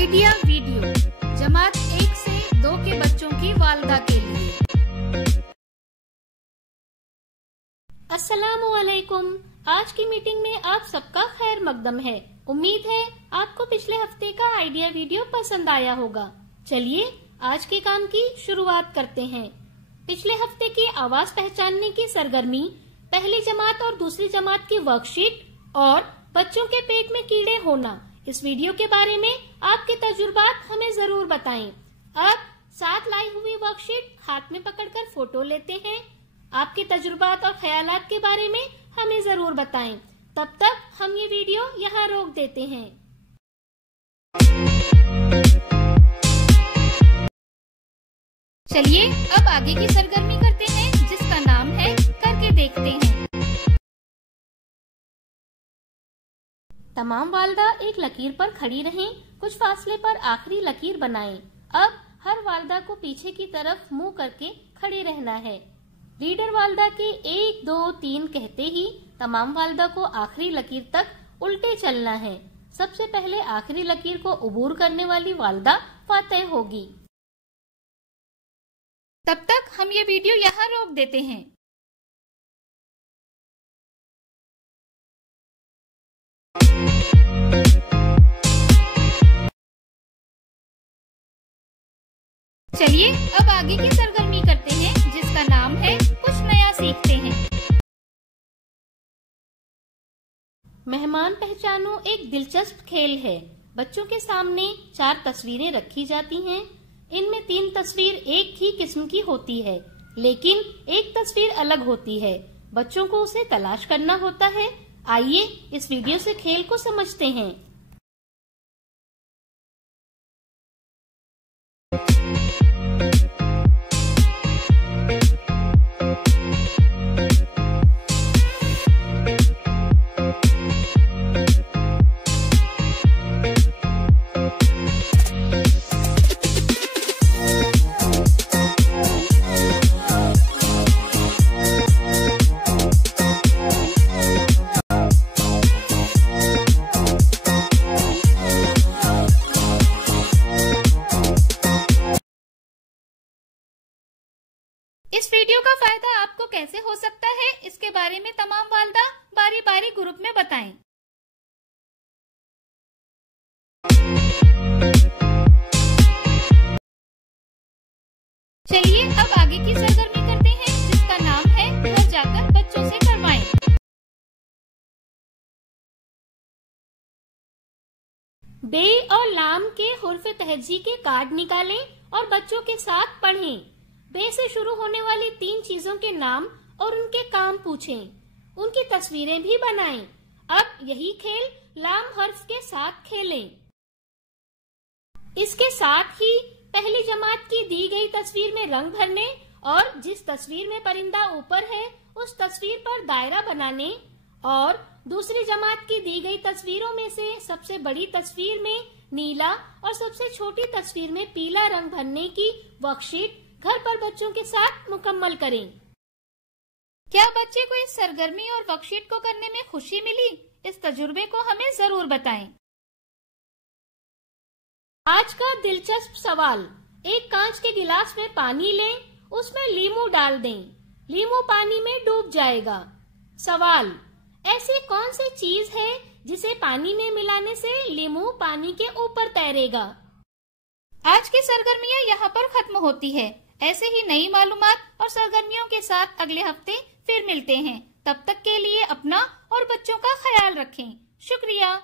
Idea video जमात 1 से 2 के बच्चों की वालदा के लिए। अस्सलामुअलैकुम। आज की मीटिंग में आप सबका खैर मकदम है। उम्मीद है आपको पिछले हफ्ते का आइडिया वीडियो पसंद आया होगा। चलिए आज के काम की शुरुआत करते हैं। पिछले हफ्ते की आवाज पहचानने की सरगर्मी, पहली जमात और दूसरी जमात की वर्कशीट और बच्चों के पेट में कीड़े होना, इस वीडियो के बारे में आपके तजुर्बात हमें जरूर बताएं। अब साथ लाई हुई वर्कशीट हाथ में पकड़कर फोटो लेते हैं। आपके तजुर्बात और ख्यालात के बारे में हमें जरूर बताएं। तब तक हम ये वीडियो यहाँ रोक देते हैं। चलिए अब आगे की सरगर्मी करते हैं, जिसका नाम है करके देखते हैं। तमाम वालदा एक लकीर पर खड़ी रहें, कुछ फासले पर आखिरी लकीर बनाएं। अब हर वालदा को पीछे की तरफ मुंह करके खड़े रहना है। लीडर वालदा के 1, 2, 3 कहते ही तमाम वालदा को आखिरी लकीर तक उल्टे चलना है। सबसे पहले आखिरी लकीर को उबूर करने वाली वालदा फातेह होगी। तब तक हम ये वीडियो यहाँ रोक देते हैं। चलिए अब आगे की सरगर्मी करते हैं, जिसका नाम है कुछ नया सीखते हैं। मेहमान पहचानो एक दिलचस्प खेल है। बच्चों के सामने 4 तस्वीरें रखी जाती हैं। इनमें 3 तस्वीर एक ही किस्म की होती है, लेकिन एक तस्वीर अलग होती है। बच्चों को उसे तलाश करना होता है। आइए इस वीडियो से खेल को समझते हैं। इस वीडियो का फायदा आपको कैसे हो सकता है, इसके बारे में तमाम वालदा बारी बारी ग्रुप में बताएं। चलिए अब आगे की सरगर्मी करते हैं, जिसका नाम है घर जाकर बच्चों से करवाएं। बे और लाम के हुर्फ तहजी के कार्ड निकालें और बच्चों के साथ पढ़ें। बे से शुरू होने वाली 3 चीजों के नाम और उनके काम पूछें। उनकी तस्वीरें भी बनाएं। अब यही खेल लाम हर्फ के साथ खेलें। इसके साथ ही पहली जमात की दी गई तस्वीर में रंग भरने और जिस तस्वीर में परिंदा ऊपर है उस तस्वीर पर दायरा बनाने और दूसरी जमात की दी गई तस्वीरों में से सबसे बड़ी तस्वीर में नीला और सबसे छोटी तस्वीर में पीला रंग भरने की वर्कशीट घर पर बच्चों के साथ मुकम्मल करें। क्या बच्चे को इस सरगर्मी और वर्कशीट को करने में खुशी मिली? इस तजुर्बे को हमें जरूर बताएं। आज का दिलचस्प सवाल, एक कांच के गिलास में पानी लें, उसमें लीमू डाल दें। लीमू पानी में डूब जाएगा। सवाल, ऐसी कौन सी चीज है जिसे पानी में मिलाने से लीमू पानी के ऊपर तैरेगा? आज की सरगर्मियां यहाँ पर खत्म होती है। ऐसे ही नई मालूमात और सरगर्मियों के साथ अगले हफ्ते फिर मिलते हैं। तब तक के लिए अपना और बच्चों का ख्याल रखें। शुक्रिया।